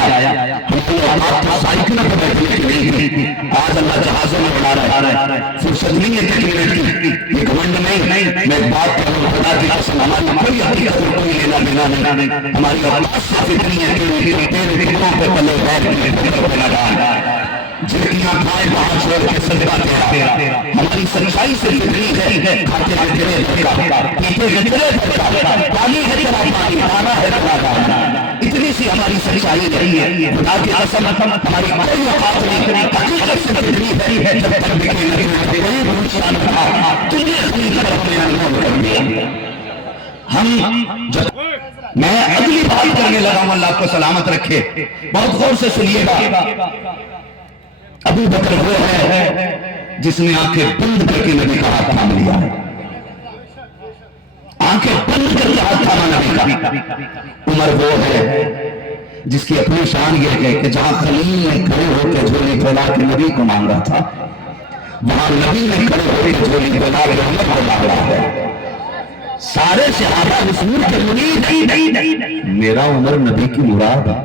آیا ہماری اوقات تو سائیکلوں پہ بیٹھنے کی نہیں تھی، آج اللہ جہازوں میں اڑا رہا ہے، فرصت نہیں ہے تکلیف کی، یہ گھمنڈ نہیں، میں بات کروں خدا کی قسم ہماری کوئی حقیقت میں کوئی لینا دینا نہیں، ہماری اوقات صرف اتنی ہے کہ تیرے ٹکڑوں پہ پلے غیر کی فکر پہ لگا جتنا کھائے وہاں چھوڑ کے صدقہ تیرا، ہماری سچائی سے اتنی ہے کھاتے کے تیرے دھکا، پیتے کے تیرے دھکا، پانی ہے تیرا پانی، کھانا ہے تیرا کھانا، اتنی سی ہماری سچائی نہیں ہے، خدا کی قسم ہماری کوئی اوقات نہیں، حقیقت سے اتنی ہے جب تک بکے نہیں کوئی بھروسہ نہ رہا، تجھے حقیقت اپنے انمول کر دیا۔ ہم جب میں اگلی بات کرنے لگا ہوں، اللہ کو سلامت رکھے، بہت غور سے سنیے گا۔ ابو بکر وہ ہے جس نے آنکھیں بند کر کے نبی کا ہاتھ تھام لیا ہے، آنکھیں بند کر کے ہاتھ تھاما نبی کا۔ عمر وہ ہے جس کی اپنی شان یہ ہے کہ جہاں خلیل نے کھڑے ہو کے جھولی پھیلا کے نبی کو مانگا تھا، وہاں نبی نے کھڑے ہو کے جھولی پھیلا کے عمر کو مانگا ہے۔ سارے صحابہ حضور کے مرید نہیں، میرا عمر نبی کی مراد ہے،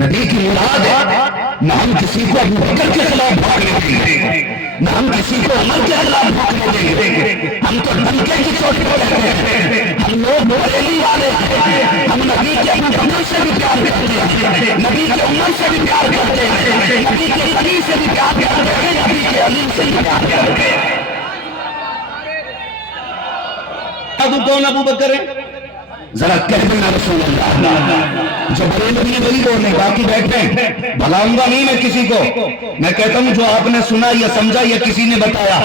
نبی کی مراد ہے، نہ ہم کسی کو ابو بکر کے خلاف بھاگنے دیں گے، نہ ہم کسی کو عمر کے خلاف بھاگنے دیں گے، ہم تو ڈنکے کی چوٹ پہ رہتے ہیں، ہم لوگ بریلی والے ہیں، ہم نبی کے ابو بکر سے بھی پیار کرتے ہیں، نبی کے عمر سے بھی پیار کرتے ہیں، نبی کے علی سے بھی پیار کرتے ہیں، نبی کے علی سے بھی پیار کرتے ہیں۔ اب کون ابو بکر ہے؟ ذرا کہہ دینا رسول اللہ، جو بڑے نبی وہی بولنے، باقی بیٹھے بھلاؤں گا نہیں میں کسی کو، میں کہتا ہوں جو آپ نے سنا یا سمجھا یا کسی نے بتایا،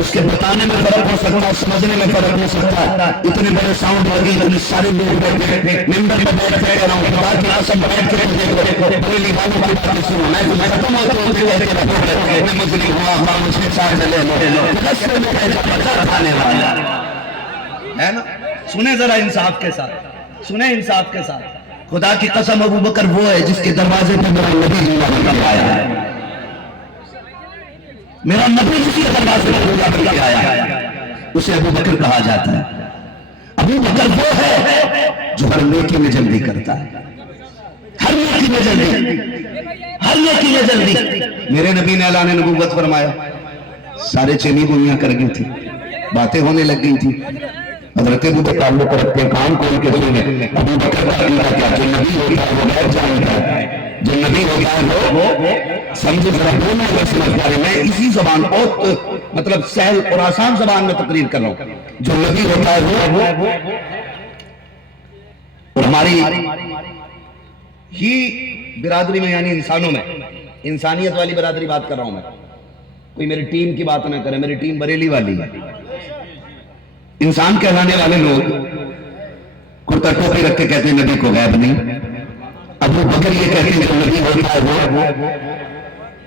اس کے بتانے میں فرق ہو سکتا ہے، سمجھنے میں فرق ہو سکتا ہے، اتنے بڑے ساؤنڈ لگی، اتنے سارے لوگ بیٹھے ممبر پہ بیٹھ کے رہا ہوں، خدا کی قسم بیٹھ کے دیکھو بریلی والوں کی باتیں سنو، میں ختم ہوتے کہتے رہتے میں مجھے ہوا ہوا مجھ کے ساتھ لے لو رستے میں ہے جب بچہ کھانے والا ہے نا۔ سنیں ذرا انصاف کے ساتھ، سنیں انصاف کے ساتھ، خدا کی قسم ابو بکر وہ ہے جس کے دروازے پہ میرا نبی زندہ کر آیا ہے، میرا نبی جس کے دروازے پہ زندہ کر آیا ہے، اسے ابو بکر کہا جاتا ہے۔ ابو بکر وہ ہے جو ہر نیکی میں جلدی کرتا ہے، ہر نیکی میں جلدی، ہر نیکی میں جلدی۔ میرے نبی نے اعلان نبوت فرمایا، سارے چینی گوئیاں کر گئی تھی، باتیں ہونے لگ گئی تھی، حضرت ابو بکر تعلق رکھتے کام کھول کے سنے، ابو بکر کا عقیدہ کیا، جو نبی ہوتا ہے وہ غیر جانتا ہے، جو نبی ہوتا ہے وہ سمجھے ذرا دونوں کو سمجھتا ہے۔ میں اسی زبان بہت مطلب سہل اور آسان زبان میں تقریر کر رہا ہوں، جو نبی ہوتا ہے وہ اور ہماری ہی برادری میں یعنی انسانوں میں انسانیت والی برادری بات کر رہا ہوں میں، کوئی میری ٹیم کی بات نہ کرے، میری ٹیم بریلی والی ہے۔ انسان کہلانے والے لوگ کرتا ٹوپی رکھ کے کہتے ہیں نبی کو غیب نہیں، ابو بکر یہ کہتے ہیں جو نبی ہوتا ہے وہ،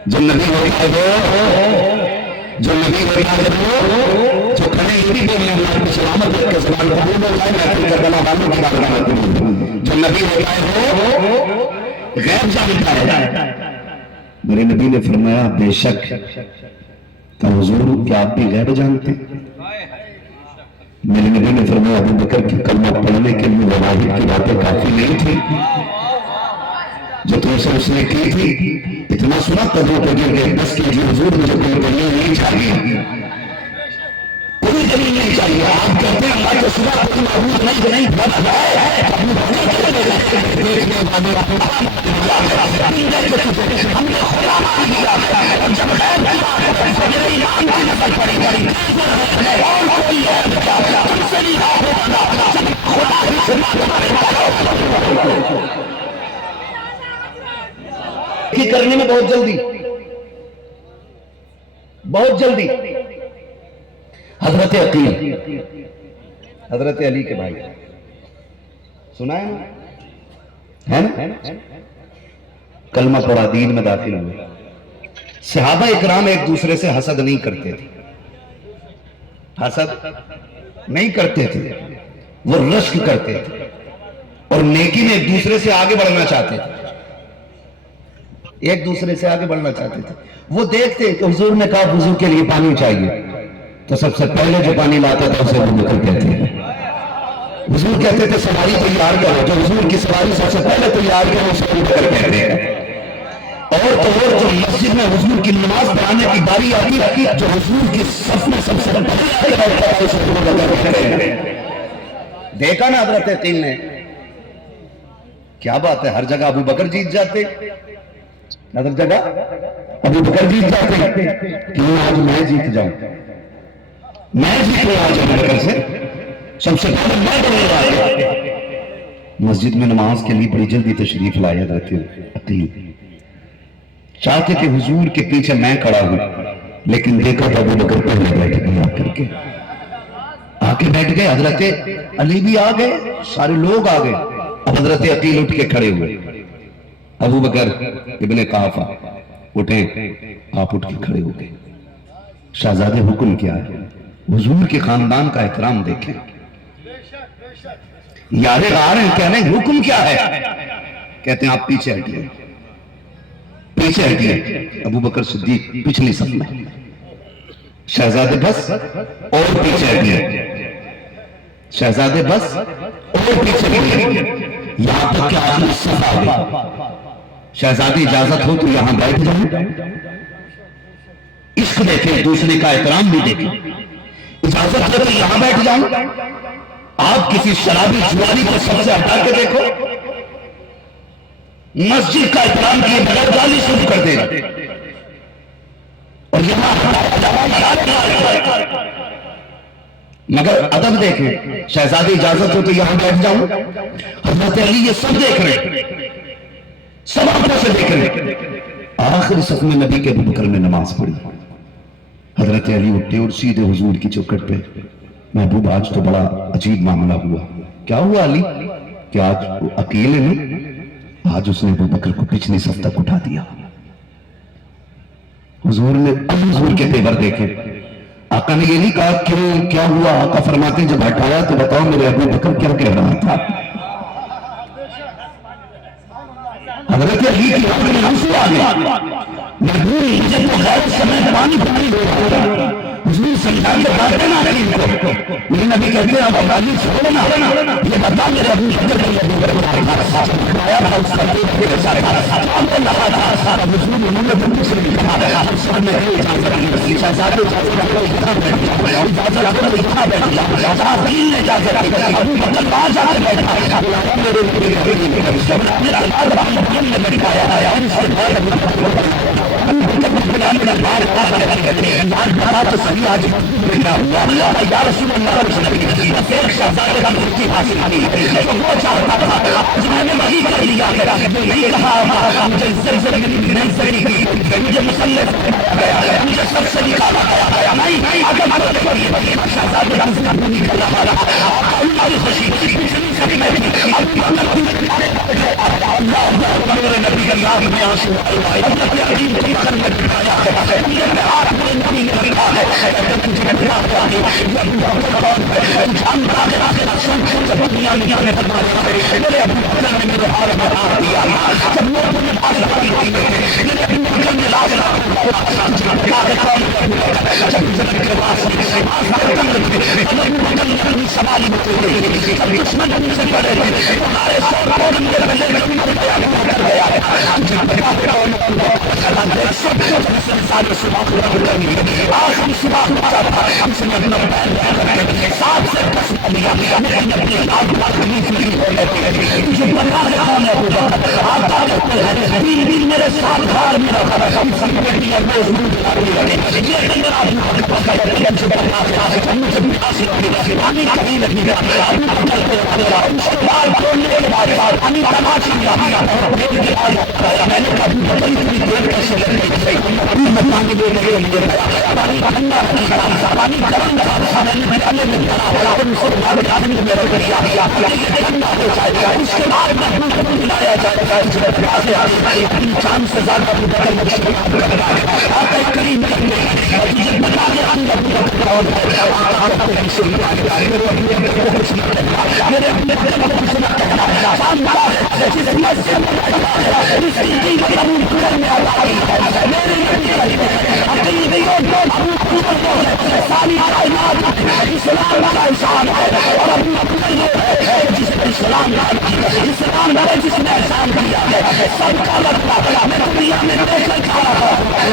جو نبی ہوتا ہے وہ، جو نبی ہوتا ہے وہ، جو کھڑے ہندی بولنے اللہ کی سلامت رکھ کے زبان قبول ہو جائے، میں پھر کربلا والوں کی بات کرتا ہوں، جو نبی ہوتا ہے وہ غیب جانتا ہے۔ میرے نبی نے فرمایا بے شک، کہ حضور کیا آپ بھی غیب جانتے ہیں؟ میرے نبی نے فرمایا ابو بکر کی کلمہ پڑھنے کے لیے واحد کی باتیں کافی نہیں تھی، جو تم سے اس نے کی تھی، اتنا سنا قدروں پہ گر گئے، بس کیجیے حضور مجھے کوئی دلیل نہیں چاہیے، کوئی دلیل نہیں چاہیے۔ آپ کہتے ہیں اللہ کے سوا کوئی معبود نہیں بس ہے، ابو بکر کے دیکھنے والے ہم نے خدا مان لیا، جب غیر میرے ایمان کی نظر پڑی اور کوئی ہے تم سے نہیں ہوگا، جب خدا کی سوا تمہارے کرنے میں بہت جلدی، بہت جلدی۔ حضرت عقیل، حضرت علی کے بھائی، سنا ہے نا، کلمہ پڑھا، دین میں داخل ہوئے۔ صحابہ اکرام ایک دوسرے سے حسد نہیں کرتے تھے، حسد نہیں کرتے تھے، وہ رشک کرتے تھے اور نیکی میں ایک دوسرے سے آگے بڑھنا چاہتے تھے، ایک دوسرے سے آگے بڑھنا چاہتے تھے۔ وہ دیکھتے کہ حضور نے کہا وضو کے لیے پانی چاہیے، تو سب سے پہلے جو پانی لاتا تھا اسے ابو بکر کہتے ہیں، حضور کہتے تھے سواری تیار کرو، جو حضور کی سواری سب سے پہلے تیار کرو اسے ابو بکر کہتے ہیں۔ اور تو اور جو مسجد میں حضور کی نماز پڑھانے کی باری آتی جو حضور کی صف میں سب سے پہلے بیٹھتا ہے اسے ابو بکر کہتے ہیں۔ دیکھا نا حضرت عقیل نے، کیا بات ہے، ہر جگہ ابو بکر جیت جاتے، ہر جگہ ابو بکر جیت جاتے، کیوں آج میں جیت جاؤں، میں جیتوں آج ابو بکر سے، سب سے پہلے میں بڑھنے والا۔ مسجد میں نماز کے لیے بڑی جلدی تشریف لائے حضرت عقیل، چاہتے کہ حضور کے پیچھے میں کھڑا ہوں، لیکن دیکھا تو ابو بکر پہلے بیٹھ گئے، آ کے بیٹھ گئے، حضرت علی بھی آ گئے، سارے لوگ آ گئے، اب حضرت عقیل اٹھ کے کھڑے ہوئے، ابو بکر ابن قحافہ اٹھیں، آپ اٹھ کے کھڑے ہو گئے۔ شہزادے حکم کیا ہے؟ حضور کے خاندان کا احترام دیکھیں، یار غار ہیں، کہنے حکم کیا ہے؟ کہتے ہیں آپ پیچھے ہٹیے، پیچھے ہٹیے۔ ابو بکر صدیق پچھلی صف میں، شہزادے بس اور پیچھے ہٹیے، شہزادے بس اور پیچھے ہٹیے، یہاں تک کہ آخری صف آ گئی۔ شہزادی اجازت ہو تو یہاں بیٹھ جائیں، عشق دیکھیں، دوسرے کا احترام بھی دیکھیں، اجازت ہو تو یہاں بیٹھ جائیں۔ آپ کسی شرابی جواری کو سب سے ہٹا کے دیکھو، مسجد کا احترام کیے بغیر گالی شروع کر دے گا، اور یہاں مگر ادب دیکھیں، شہزادی اجازت ہو تو یہاں بیٹھ جاؤں۔ حضرت علی یہ سب دیکھ رہے ہیں، سب آنکھوں سے دیکھ رہے ہیں۔ آخری صف میں نبی کے ابو بکر نے نماز پڑھی، حضرت علی اٹھے اور سیدھے حضور کی چوکھٹ پہ، محبوب آج تو بڑا عجیب معاملہ ہوا۔ کیا ہوا علی؟ کہ آج اکیلے نہیں، آج اس نے ابو بکر کو پچھلی صف تک اٹھا دیا۔ حضور نے اب حضور کے تیور دیکھے، آقا نے یہ نہیں کہا کیوں کیا ہوا، آقا فرماتے ہیں جب ہٹایا تو بتاؤ میرے ابو بکر کیا کہہ رہا تھا۔ حضرت علی کی آنکھ میں آنسو آ گئے، مجبور مجھے تو غیر سمے پانی ہو رہا تھا۔ حضور سمجھا کے باتیں نہ رہی ان کو، لیکن نبی کہتے ہیں اب علی چھوڑو نا، یہ بتا میرے ابو بکر کو ابو بکر آیا تھا اس کا پیٹ کے ساتھ اب لگا تھا حضور انہوں نے بندے سے نہیں کہا سب نے کہی اجازت نہیں، شہزادے اجازت کو اٹھا بیٹھ گیا، اجازت کو اٹھا بیٹھ گیا، عقیل نے اجازت دی، ابو بکر باہر جا کے بیٹھا، بلایا میرے نے بٹھایا ہے اور اس کے بعد ابو بکر تو صحیح آج یا رسول اللہ ایک شہزادے کا مرضی حاصل نہیں تو وہ چاہتا تھا، آج میں نے وہی کر لیا جو نہیں کہا مجھے زلزلے نہیں سکتی، مجھے مسلح گیا، مجھے سب سے نکالا گیا، نہیں آگے شہزادے کا مسئلہ نہیں کر رہا، اللہ کی خوشی پچھلی صدی میں میرے نبی کے نام میں آنسو آئے، اپنے عجیب کی خر میں دکھایا ہے، میرے ہاتھ میں نبی نے لکھا ہے، تجھے دکھا ہے یہ ابو بکر کون ہے، جانتا ہے سب دنیا میں فرمایا ہے میرے ابو بکر نے میرے ہاتھ میں ہاتھ دیا، جب لوگوں نے بات لگائی ہوئی ہے میرے ابو بکر نے لاج جب گزر کے پاس ابو بکر نے اپنی سواری میں توڑی، جب دشمن ہم سے پڑے تھے ہمارے سو کروڑ میرے بلے میں مر گیا کر گیا ہے، جب بتا کون سب کچھ سارے صبح آج ہم صبح ہم سے اپنا ساتھ سے دس لیا لیکن اپنے آپ تکلیف نہیں ہو لیتے، مجھے بتا ہے کون ہے ابو بکر، آپ کہتے ہیں دن دن میرے ساتھ گھر میں رکھا، ہم سب بیٹی ہے روز روز لاتی ہے، یہ میرا ابو بکر ہے مجھے بتا ہے مجھے بھی حاصل ہوگی پانی کبھی نہیں گیا، اس کے بعد بولنے کے بعد پانی تماشا میں نے ابو بکر اتنی دیر کیسے لگی ابھی میں پانی دینے کے لیے پانی ٹھنڈا پانی گرم میں نے پہلے میں اس کے بعد آدمی میرے کو ٹھنڈا ہو جائے گا، اس کے بعد میں بلایا جائے گا اپنی جان سے زیادہ ابو بکر مجھے آقا کریم مجھے بتا دے ابو بکر اور میرے ابو بکر کو کچھ نہ کہا، میرے ابو بکر کو کچھ نہ کہا، جس مسجد میں اس دین کو قبول کرنے والا میرے عقیدیوں کو ثانی کائنات اسلام والا انسان ہے اور اپنا ہے جس نے اسلام ہے جس نے احسان کیا ہے سب کا لگتا میں دنیا میں دیکھ کھا رہا ہوں